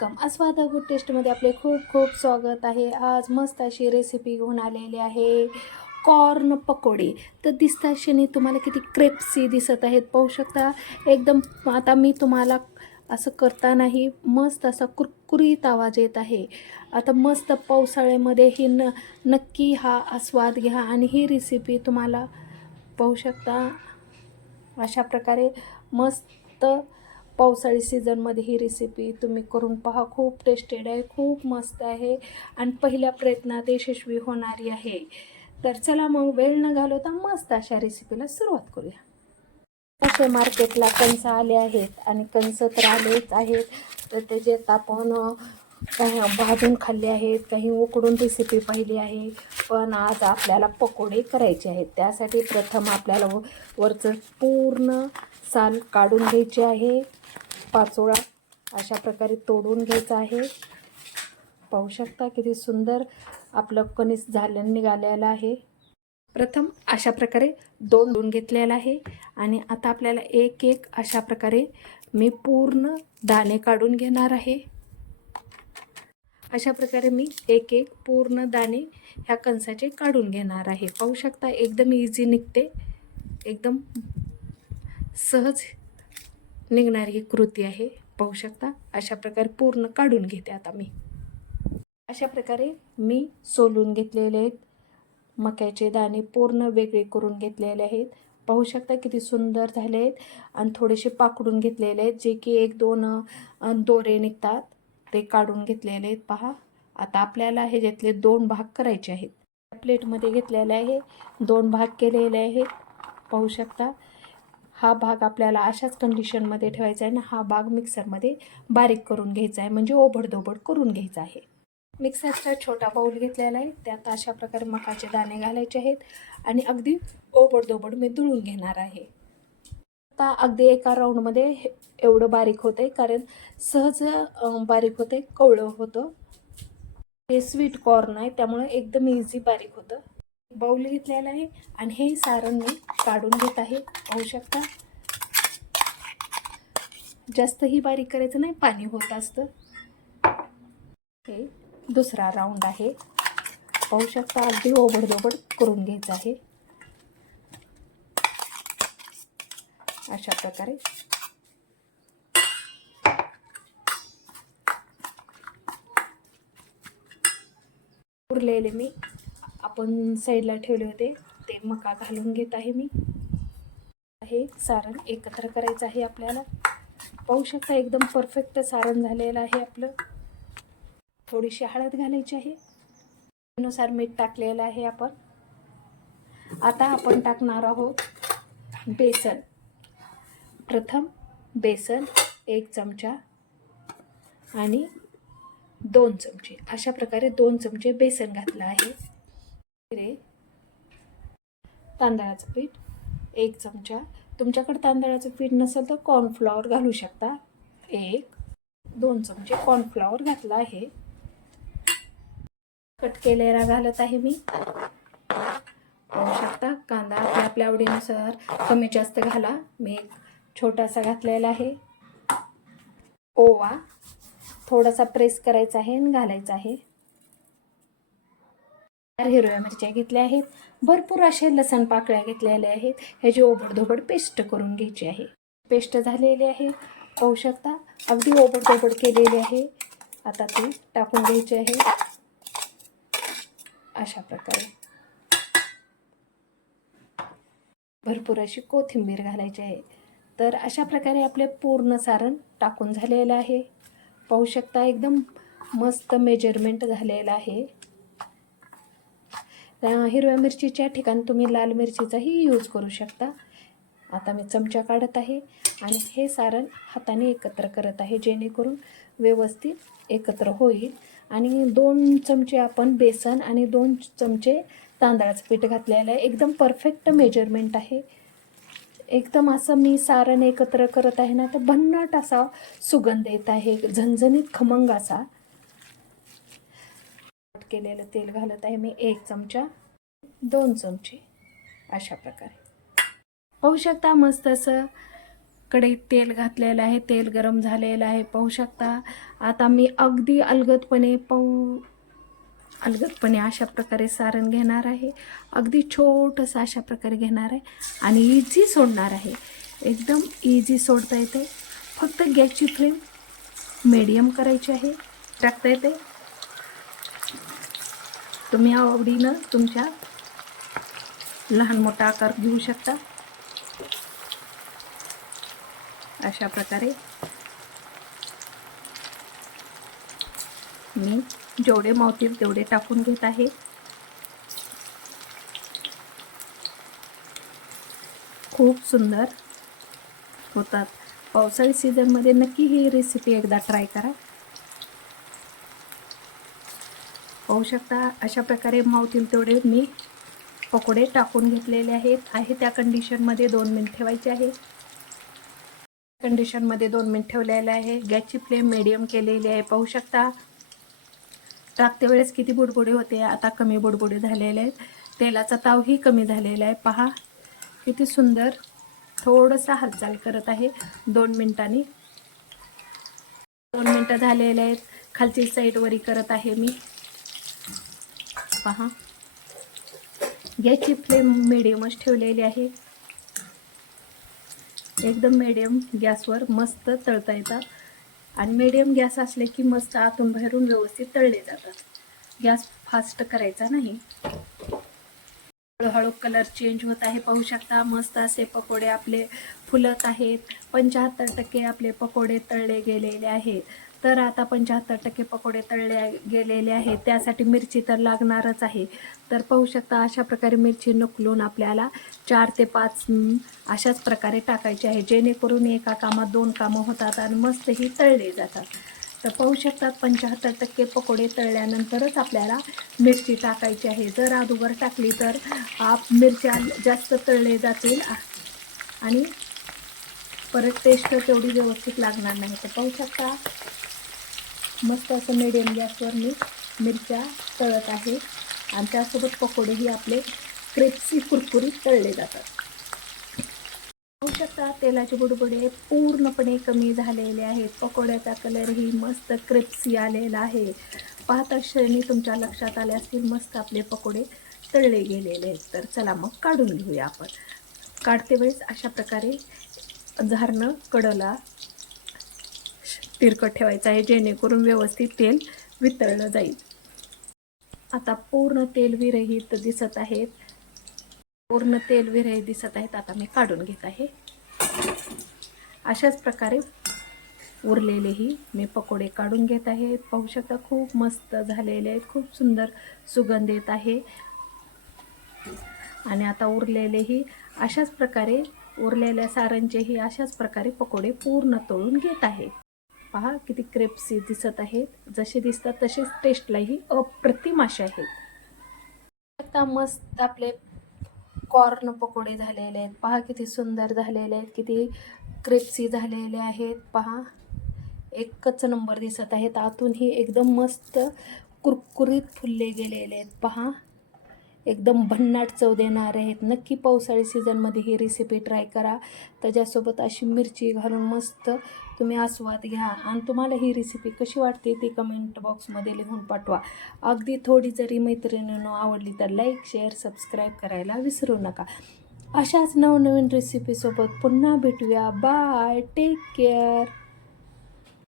Welcome. अस्वादा good टेस्टमध्ये आपले खूप खूप स्वागत आहे. आज मस्त अशी रेसिपी घेऊन आलेली आहे. कॉर्न पकोडे. तर दिसता क्षणी तुम्हाला किती क्रेप्सी दिसत आहेत. पाहू शकता एकदम आता मी तुम्हाला असं करतानाही मस्त असा कुरकुरीत आवाज येत आहे. आता मस्त पावसाळ्यामध्ये ही न नक्की हा आस्वाद घ्या आणि ही रेसिपी तुम्हाला पाहू शकता. अशा प्रकारे मस्त पावसाळी सीझनमध्ये ही रेसिपी तुम्ही करून पहा. खूप टेस्टेड आहे खूप मस्त आहे आणि पहिल्या प्रयत्नात यशस्वी होणारी आहे. तर चला मग वेळ न घालवता मस्त अशा रेसिपीला सुरुवात करूया. असे मार्केटला कंस आले आहेत आणि कंस तर आलेच आहेत. तर त्याच्यात आपण काही भाजून खाल्ले आहेत काही उकडून रेसिपी पाहिली आहे. पण आज आपल्याला पकोडे करायचे आहेत. त्यासाठी प्रथम आपल्याला व- वरचं पूर्ण साल काढून घ्यायची आहे. पाचोळा अशा प्रकारे तोडून घ्यायचा आहे. पाहू शकता किती सुंदर आपलं कणीस झालं निघालेलं आहे. प्रथम अशा प्रकारे दोन दोन घेतलेला आहे. आणि आता आपल्याला एक एक अशा प्रकारे मी पूर्ण दाणे काढून घेणार आहे. अशा प्रकारे मी एक एक पूर्ण दाणे ह्या कणसाचे काढून घेणार आहे. पाहू शकता एकदम इझी निघते. एकदम सहज निघणारी ही कृती आहे. पाहू शकता अशा प्रकारे पूर्ण काढून घेते आता मी. अशा प्रकारे मी सोलून घेतलेले आहेत. मक्याचे दाणे पूर्ण वेगळे करून घेतलेले आहेत. पाहू शकता किती सुंदर झाले आहेत. आणि थोडेसे पाकडून घेतलेले आहेत जे की एक दोन दोरे निघतात. ते काढून घेतलेले आहेत. पहा आता आपल्याला ह्याच्यातले दोन भाग करायचे आहेत. प्लेटमध्ये घेतलेले आहे दोन भाग केलेले आहेत पाहू शकता हा भाग आपल्याला अशाच कंडिशनमध्ये ठेवायचा आहे ना हा भाग मिक्सरमध्ये बारीक करून घ्यायचा आहे. म्हणजे ओबडधोबड करून घ्यायचा आहे. मिक्सरचा छोटा बाऊल घेतलेला आहे. त्यात अशा प्रकारे मकाचे दाणे घालायचे आहेत आणि अगदी ओबडधोबड मी धुळून घेणार आहे. आता अगदी एका राऊंडमध्ये हे- एवढं बारीक होतं आहे कारण सहज बारीक होते कवळं होतं. हे स्वीट कॉर्न आहे त्यामुळे एकदम इझी बारीक होतं. बाऊल घेतलेलं आहे आणि हे सारण मी काढून घेत आहे. पाहू शकता? जास्तही बारीक करायचं नाही पाणी होत असतं. हे दुसरा राऊंड आहे. पाहू शकता अगदी ओबडधोबड करून घ्यायचं आहे. अशा प्रकारे. उरलेले मी. आपण साईडला ठेवले होते. ते मका घालून घेत आहे मी. हे सारण एकत्र करायचं आहे आपल्याला. पाहू शकता एकदम परफेक्ट सारण झालेलं आहे आपलं. थोडीशी हळद घालायची आहे. नुसार मीठ टाकलेलं आहे आपण. आता आपण टाकणार आहोत बेसन. प्रथम बेसन एक चमचा आणि दोन चमचे. अशा प्रकारे दोन चमचे बेसन घातलं आहे. जिरे तांदळाचं पीठ एक चमचा. तुमच्याकडे तांदळाचं पीठ नसेल तर कॉर्नफ्लॉवर घालू शकता. एक दोन चमचे कॉर्नफ्लॉवर घातला आहे. कट केलेला घालत आहे मी. शकता. कांदा आपल्या आपल्या आवडीनुसार कमी जास्त घाला. मी एक छोटासा घातलेला आहे. ओवा थोडासा प्रेस करायचा आहे आणि घालायचा आहे. चार हिरव्या मिरच्या घेतल्या आहेत. भरपूर असे लसण पाकळ्या घेतलेल्या आहेत. ह्याची ओबडधोबड पेस्ट करून घ्यायची आहे. पेस्ट झालेली आहे. पाहू शकता अगदी ओबडधोबड केलेली आहे. आता ती टाकून घ्यायची आहे. अशा प्रकारे. भरपूर अशी कोथिंबीर घालायची आहे. तर अशा प्रकारे आपले पूर्ण सारण टाकून झालेलं आहे. पाहू शकता एकदम मस्त मेजरमेंट झालेलं आहे. हिरव्या मिरचीच्या ठिकाणी तुम्ही लाल मिरचीचाही यूज करू शकता. आता मी चमचा काढत आहे आणि हे सारण हाताने एकत्र करत आहे जेणेकरून व्यवस्थित एकत्र होईल. आणि दोन चमचे आपण बेसन आणि दोन चमचे तांदळाचं पीठ घातलेलं आहे. एकदम परफेक्ट मेजरमेंट आहे. एकदम असं मी सारण एकत्र करत आहे ना तर भन्नाट असा सुगंध येत आहे झणझणीत खमंग असा. केलेलं तेल घालत आहे मी एक चमचा दोन चमचे अशा प्रकारे. पाहू शकता मस्त असं कडे तेल घातलेलं आहे तेल गरम झालेलं आहे पाहू शकता. आता मी अगदी अलगदपणे पाहू अलगदपणे अशा प्रकारे सारण घेणार आहे. अगदी छोटंसं अशा प्रकारे घेणार आहे आणि इझी सोडणार आहे. एकदम इझी सोडता येते फक्त गॅसची फ्लेम मीडियम करायची आहे. टाकता येते तुम्ही आवडीनं तुमच्या लहान मोठा आकार घेऊ शकता. अशा प्रकारे मी जेवढे मावतील तेवढे टाकून घेत आहे. खूप सुंदर होतात. पावसाळी सीझनमध्ये नक्की ही रेसिपी एकदा ट्राय करा. पाहू शकता अशा प्रकारे मावतील तेवढे मी पकोडे टाकून घेतलेले आहेत. आहे त्या कंडिशनमध्ये दोन मिनिट ठेवायचे आहे. कंडिशनमध्ये दोन मिनिट ठेवलेले आहे. गॅसची फ्लेम मिडियम केलेली आहे. पाहू शकता टाकते वेळेस किती बुडबुडे होते आता कमी बुडबुडे झालेले आहेत. तेलाचा तावही कमी झालेला आहे. पहा किती सुंदर थोडंसं हालचाल करत आहे. दोन मिनिटांनी. दोन मिनटं झालेले आहेत. खालची साईडवरी करत आहे मी. पहा. गॅसची फ्लेम मिडियमच ठेवलेली आहे. एकदम मिडियम गॅसवर मस्त तळता येतात. आणि मिडियम गॅस असले की मस्त आतून बाहेरून व्यवस्थित तळले जातात. गॅस फास्ट करायचा नाही. हळूहळू कलर चेंज होत आहे. पाहू शकता मस्त असे पकोडे आपले फुलत आहेत. पंच्याहत्तर टक्के आपले पकोडे तळले गेलेले आहेत. तर आता पंच्याहत्तर टक्के पकोडे तळले गेलेले आहेत. त्यासाठी मिरची तर लागणारच आहे. तर पाहू शकता अशा प्रकारे मिरची नुकलून आपल्याला चार ते पाच अशाच प्रकारे टाकायची आहे. जेणेकरून एका कामात दोन कामं होतात आणि मस्तही तळले जातात. तर पाहू शकतात पंच्याहत्तर टक्के पकोडे तळल्यानंतरच आपल्याला मिरची टाकायची आहे. जर अगोदर टाकली तर आप मिरच्या जास्त तळले जातील. आणि परत टेस्ट तेवढी व्यवस्थित लागणार नाही. तर पाहू शकता मस्त असं मिडियम गॅसवर मी मिरच्या तळत आहे. आणि त्यासोबत पकोडेही आपले क्रेप्सी कुरकुरीत तळले जातात. पाहू शकता तेलाचे बुडबुडे पूर्णपणे कमी झालेले आहेत. पकोड्याचा कलरही मस्त क्रिप्सी आलेला आहे. पाहता श्रेणी तुमच्या लक्षात आल्या असतील मस्त आपले पकोडे तळले गेलेले आहेत. तर चला मग काढून घेऊया आपण. काढते वेळेस अशा प्रकारे झारणं कडला तिरकट ठेवायचं आहे जेणेकरून व्यवस्थित तेल वितळलं जाईल. आता पूर्ण तेल विरहित दिसत आहेत. पूर्ण तेल विरहित दिसत आहेत. आता मी काढून घेत आहे. अशाच प्रकारे उरलेलेही मी पकोडे काढून घेत आहे. पाहू शकता खूप मस्त झालेले आहेत. खूप सुंदर सुगंध येत आहे. आणि आता उरलेलेही अशाच प्रकारे उरलेल्या सारांचेही अशाच प्रकारे पकोडे पूर्ण तळून घेत आहे. पहा किती क्रेप्सी दिसत आहेत. जसे दिसतात तसेच टेस्टलाही अप्रतिम असे आहेत. आता मस्त आपले कॉर्न पकोडे झालेले आहेत. पहा किती सुंदर झालेले आहेत. किती क्रेप्सी झालेले आहेत. पहा. एकच नंबर दिसत आहेत. आतूनही एकदम मस्त कुरकुरीत फुलले गेलेले आहेत. पहा. एकदम भन्नाट चव देणार आहेत. नक्की पावसाळी सीझनमध्ये ही रेसिपी ट्राय करा. त्याच्यासोबत अशी मिरची घालून मस्त तुम्ही आस्वाद घ्या. आणि तुम्हाला ही रेसिपी कशी वाटते ती कमेंट बॉक्समध्ये लिहून पाठवा. अगदी थोडी जरी मैत्रिणीनं आवडली तर लाईक शेअर सबस्क्राईब करायला विसरू नका. अशाच नवनवीन रेसिपीसोबत पुन्हा भेटूया. Bye take care